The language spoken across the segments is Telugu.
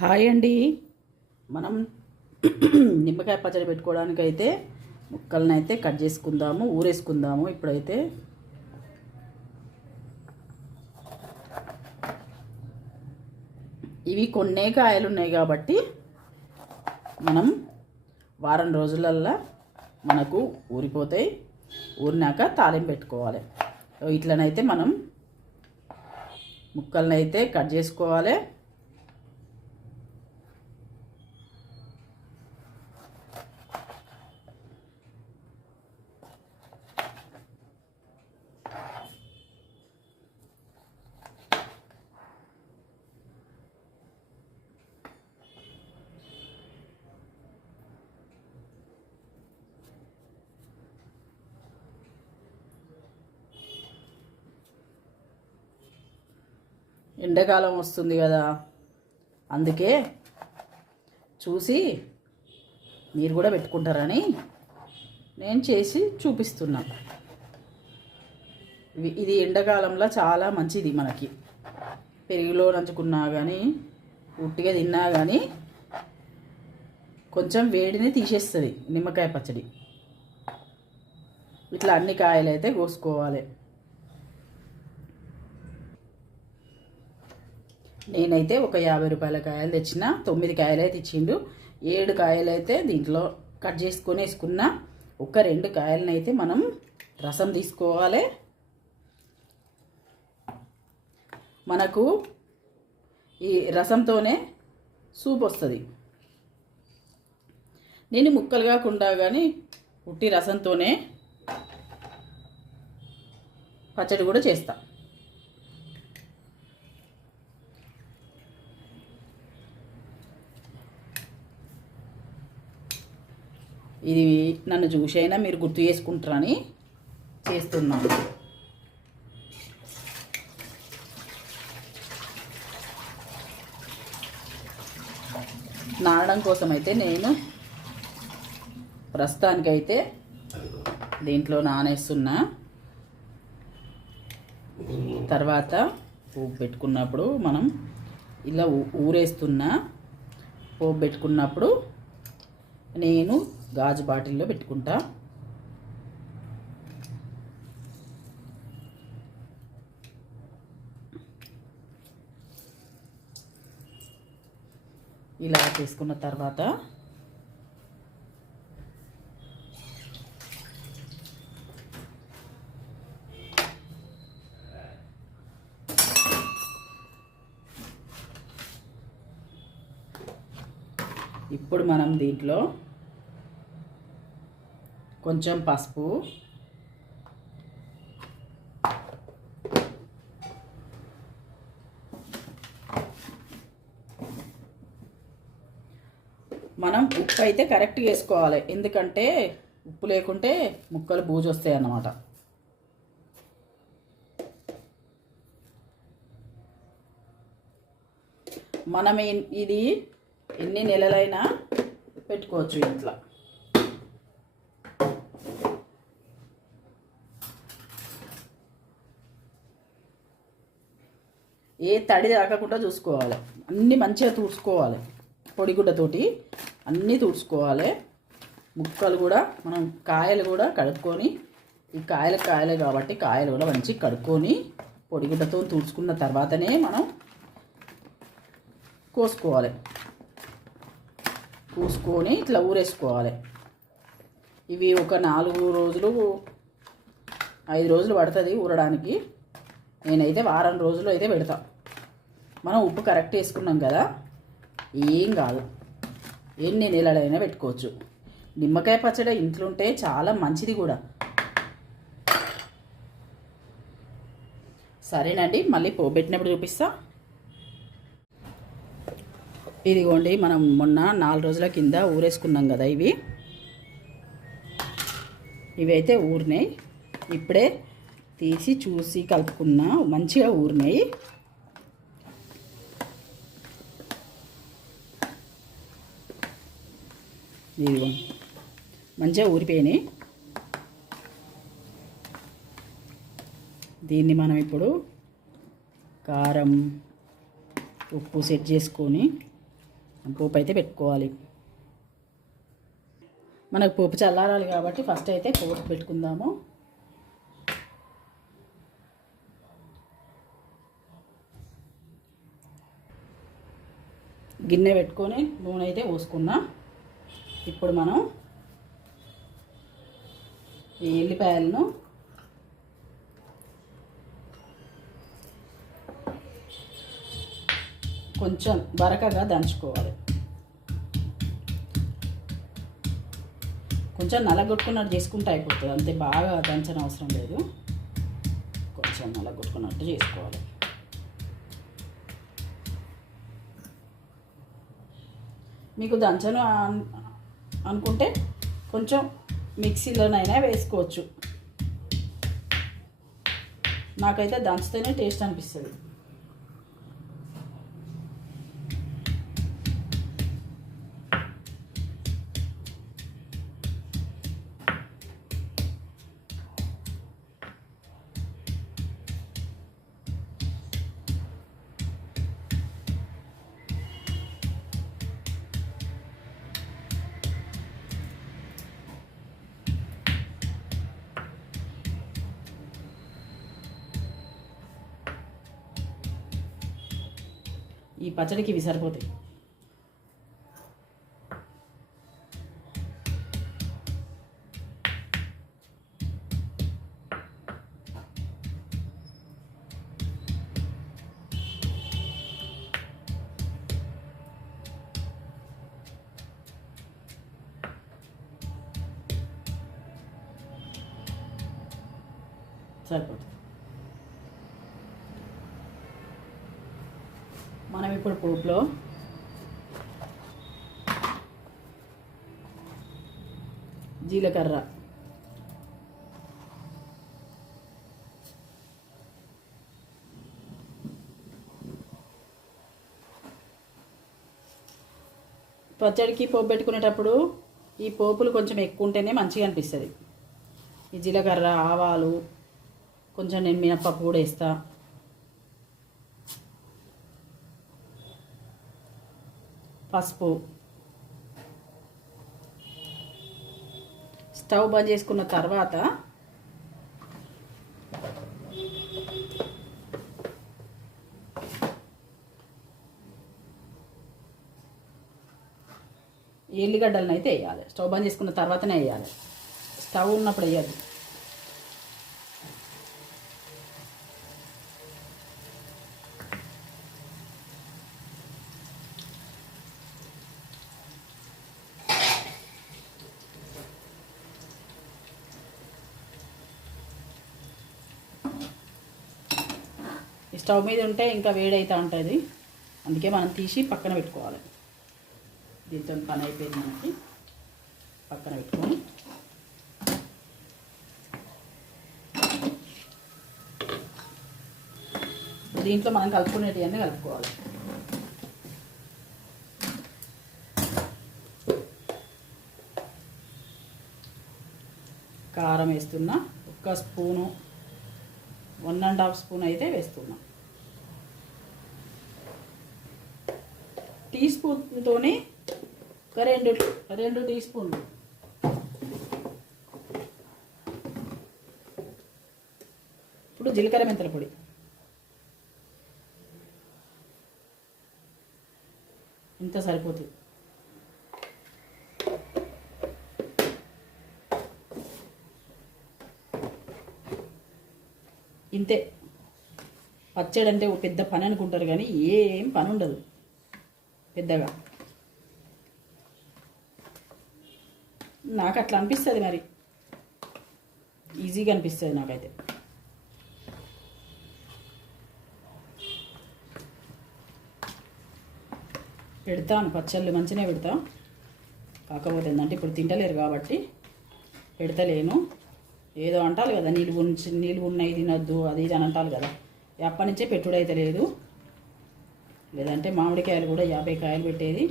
హాయ్ అండి. మనం నిమ్మకాయ పచ్చడి పెట్టుకోవడానికైతే ముక్కలను అయితే కట్ చేసుకుందాము, ఊరేసుకుందాము. ఇప్పుడైతే ఇవి కొన్నే కాయలు ఉన్నాయి కాబట్టి మనం వారం రోజులల్లో మనకు ఊరిపోతాయి. ఊరినాక తాలింపు పెట్టుకోవాలి. ఇట్లనైతే మనం ముక్కలను అయితే కట్ చేసుకోవాలి. ఎండాకాలం వస్తుంది కదా, అందుకే చూసి మీరు కూడా పెట్టుకుంటారని నేను చేసి చూపిస్తున్నా. ఇది ఎండాకాలంలో చాలా మంచిది. మనకి పెరుగులో నంచుకున్నా కానీ ఉట్టిగా తిన్నా కానీ కొంచెం వేడిని తీసేస్తుంది నిమ్మకాయ పచ్చడి. ఇట్లా అన్ని కాయలు అయితే కోసుకోవాలి. నేనైతే ఒక 50 రూపాయల కాయలు తెచ్చిన, 9 కాయలు అయితే ఇచ్చిండు. 7 కాయలు అయితే దీంట్లో కట్ చేసుకొని వేసుకున్నా. ఒక 2 కాయలను అయితే మనం రసం తీసుకోవాలి. మనకు ఈ రసంతోనే సూప్ వస్తుంది. నేను ముక్కలు కాకుండా కానీ ఉట్టి రసంతోనే పచ్చడి కూడా చేస్తా. ఇది నన్ను చూసైనా మీరు గుర్తు చేసుకుంటారని చేస్తున్నాను. నానడం కోసం అయితే నేను ప్రస్తుతానికైతే దీంట్లో నానేస్తున్నా. తర్వాత పోపు పెట్టుకున్నప్పుడు మనం ఇలా ఊరేస్తున్నా. పోపు పెట్టుకున్నప్పుడు నేను గాజు బాటిల్లో పెట్టుకుంటా. ఇలా చేసుకున్న తర్వాత ఇప్పుడు మనం దీంట్లో కొంచెం పసుపు, మనం ఉప్పు అయితే కరెక్ట్గా వేసుకోవాలి. ఎందుకంటే ఉప్పు లేకుంటే ముక్కలు బూజు వస్తాయి అన్నమాట. మనం ఇది ఎన్ని నెలలైనా పెట్టుకోవచ్చు ఇంట్లో. ఏ తడి తాకకుండా చూసుకోవాలి. అన్నీ మంచిగా తుడుచుకోవాలి. పొడిగుడ్డతోటి అన్నీ తుడుచుకోవాలి. ముక్కలు కూడా మనం కాయలు కూడా కడుక్కొని, ఈ కాయలే కాబట్టి కాయలు కూడా మంచిగా కడుక్కొని పొడిగుడ్డతో తుడుచుకున్న తర్వాతనే మనం కోసుకొని ఇట్లా ఊరేసుకోవాలి. ఇవి ఒక 4 రోజులు 5 రోజులు పడుతుంది ఊరడానికి. నేనైతే వారం రోజులు అయితే పెడతా. మనం ఉప్పు కరెక్ట్ వేసుకున్నాం కదా, ఏం కాదు. ఎన్ని నెలలైనా పెట్టుకోవచ్చు. నిమ్మకాయ పచ్చడి ఇంట్లో ఉంటే చాలా మంచిది కూడా. సరేనండి, మళ్ళీ పోబెట్టినప్పుడు చూపిస్తా. ఇదిగోండి, మనం మొన్న 4 రోజుల కింద ఊరేసుకున్నాం కదా, ఇవి అయితే ఊరినాయి. ఇప్పుడే తీసి చూసి కలుపుకున్నా, మంచిగా ఊరినాయి. ఇదిగో మంచిగా ఊరిపోయినాయి. దీన్ని మనం ఇప్పుడు కారం, ఉప్పు సెట్ చేసుకొని పోపు అయితే పెట్టుకోవాలి. మనకు పోపు చల్లారాలి కాబట్టి ఫస్ట్ అయితే పోపు పెట్టుకుందాము. గిన్నె పెట్టుకొని నూనె అయితే పోసుకున్నా. ఇప్పుడు మనం ఈ ఎల్లిపాయలను కొంచెం బరకగా దంచుకోవాలి. కొంచెం నలగొట్టుకున్నట్టు చేసుకుంటే అయిపోతుంది, అంతే. బాగా దంచని అవసరం లేదు, కొంచెం నలగొట్టుకున్నట్టు చేసుకోవాలి. మీకు దంచను అనుకుంటే కొంచెం మిక్సీలోనైనా వేసుకోవచ్చు. నాకైతే దంచితేనే టేస్ట్ అనిపిస్తుంది. ఈ పచ్చడికి ఇవి సరిపోతాయి. సరిపోతుంది. మనం ఇప్పుడు పోపులో జీలకర్ర, పచ్చడికి పోపు పెట్టుకునేటప్పుడు ఈ పోపులు కొంచెం ఎక్కువ ఉంటేనే మంచిగా అనిపిస్తుంది. ఈ జీలకర్ర, ఆవాలు, కొంచెం నేను మినపప్పు కూడా వేస్తా. పసుపు. స్టవ్ బంద్ చేసుకున్న తర్వాత ఎల్లిగడ్డలను అయితే వేయాలి. స్టవ్ బంద్ చేసుకున్న తర్వాతనే వేయాలి, స్టవ్ ఉన్నప్పుడు వేయద్దు. స్టవ్ మీద ఉంటే ఇంకా వేడైతే ఉంటుంది, అందుకే మనం తీసి పక్కన పెట్టుకోవాలి. దీంతో పని అయిపోయింది మనకి, పక్కన పెట్టుకొని దీంట్లో మనం కలుపుకునేటివన్నీ కలుపుకోవాలి. కారం వేస్తున్నా, 1 స్పూను, 1½ స్పూన్ అయితే వేస్తున్నా. టీ స్పూన్తోనే ఒక 2 టీ స్పూన్లు. ఇప్పుడు జీలకర్ర మెంతుల పొడి, ఇంత సరిపోతుంది. ఇంతే. పచ్చడి అంటే ఒక పెద్ద పని అనుకుంటారు, కానీ ఏం పని ఉండదు పెద్దగా. నాకు అట్లా అనిపిస్తుంది, మరి ఈజీగా అనిపిస్తుంది నాకైతే. పెడతాను పచ్చళ్ళు, మంచిగా పెడతా. కాకపోతే ఏంటంటే ఇప్పుడు తింటలేరు కాబట్టి పెడతలేను. ఏదో అంటారు కదా, నీళ్ళు ఉన్నాయి తినొద్దు అది ఇది అని అంటారు కదా, అప్పటి నుంచే పెట్టుడైతే లేదు. లేదంటే మామిడికాయలు కూడా 50 కాయలు పెట్టేది.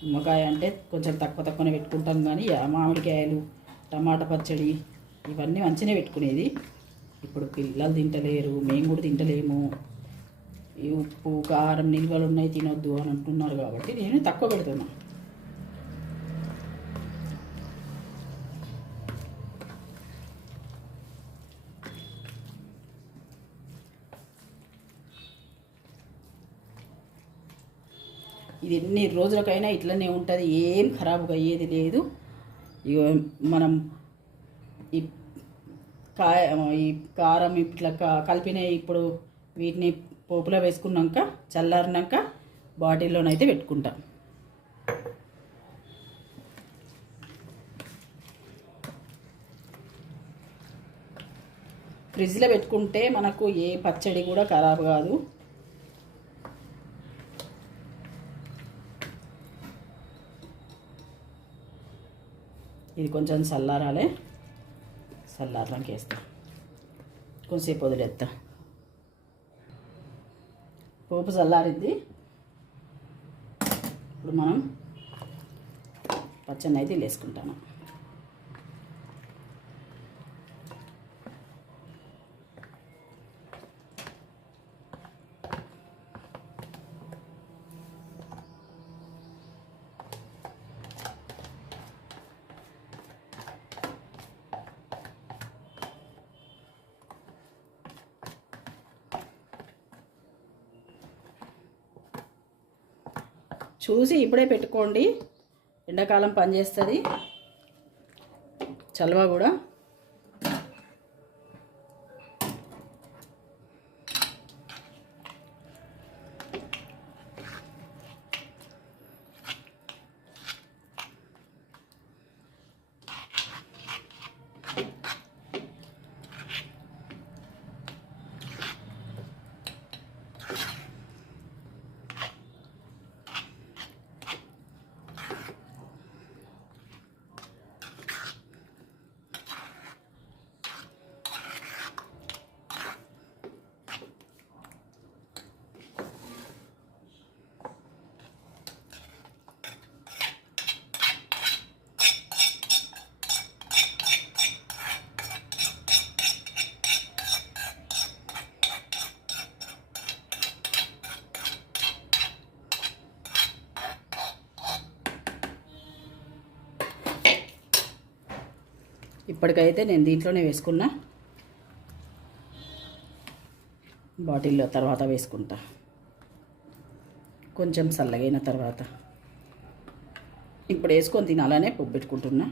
నిమ్మకాయ అంటే కొంచెం తక్కువనే పెట్టుకుంటాం, కానీ మామిడికాయలు, టమాటా పచ్చడి ఇవన్నీ మంచిగానే పెట్టుకునేది. ఇప్పుడు పిల్లలు తింటలేరు, మేము కూడా తింటలేము. ఈ ఉప్పు కారం నిల్వలు ఉన్నాయి తినొద్దు అని అంటున్నారు కాబట్టి నేను తక్కువ పెడుతున్నా. ఇది ఎన్ని రోజులకైనా ఇట్లనే ఉంటుంది, ఏం ఖరాబుగా అయ్యేది లేదు. ఇక మనం ఈ ఈ కారం ఇట్లా కలిపిన ఇప్పుడు వీటిని పోపులో వేసుకున్నాక చల్లారినాక బాటిల్లోనైతే పెట్టుకుంటాం. ఫ్రిడ్జ్లో పెట్టుకుంటే మనకు ఏ పచ్చడి కూడా ఖరాబ్ కాదు. ఇది కొంచెం చల్లారాలి, చల్లారడానికి వేస్తా, కొంచెంసేపు వదిలేస్తా. పోపు చల్లారింది, ఇప్పుడు మనం పచ్చడి అయితే వేసుకుంటాను. చూసి ఇప్పుడే పెట్టుకోండి, ఎండాకాలం పనిచేస్తుంది, చలవ కూడా. ఇప్పటికైతే నేను దీంట్లోనే వేసుకున్నా, బాటిల్లో తర్వాత వేసుకుంటా కొంచెం చల్లగైన తర్వాత. ఇప్పుడు వేసుకొని తినాలనే పెట్టుకుంటున్నా.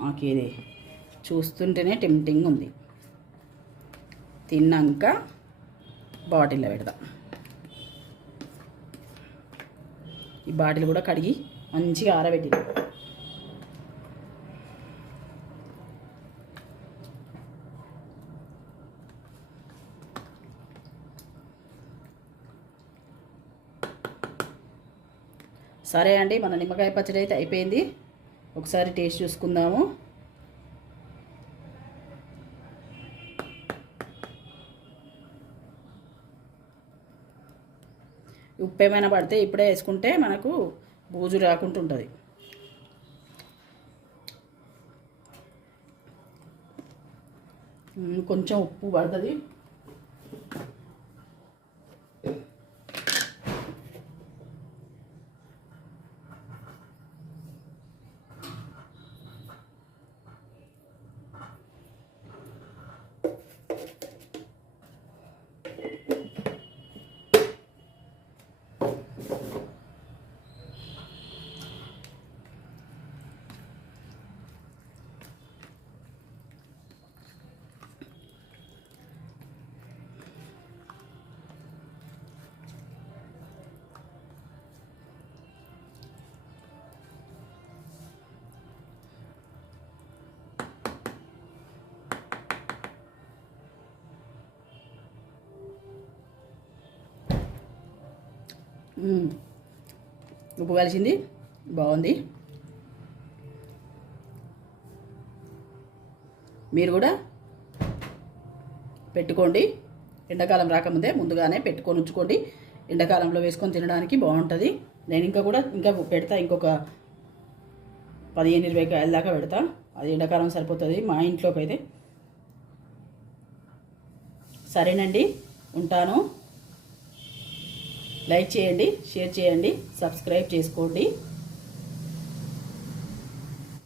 నాకేది చూస్తుంటేనే టెంప్టింగ్ ఉంది. తిన్నాక బాటిల్లో పెడదాం. ఈ బాటిల్ కూడా కడిగి మంచిగా ఆరబెట్టింది. సరే అండి, మన నిమ్మకాయ పచ్చడి అయితే అయిపోయింది. ఒకసారి టేస్ట్ చూసుకుందాము. ఉప్పు ఏమైనా పడితే ఇప్పుడే వేసుకుంటే మనకు బూజు రాకుండా ఉంటుంది. కొంచెం ఉప్పు పడుతుంది. ఉప్పు కలిసింది, బాగుంది. మీరు కూడా పెట్టుకోండి. ఎండాకాలం రాకముందే ముందుగానే పెట్టుకొని ఉంచుకోండి. ఎండాకాలంలో వేసుకొని తినడానికి బాగుంటుంది. నేను ఇంకా పెడతా, ఇంకొక 15-20 కాయల దాకా పెడతా. అది ఎండాకాలం సరిపోతుంది మా ఇంట్లోకి అయితే. సరేనండి, ఉంటాను. లైక్ చేయండి, షేర్ చేయండి, సబ్స్క్రైబ్ చేసుకోండి.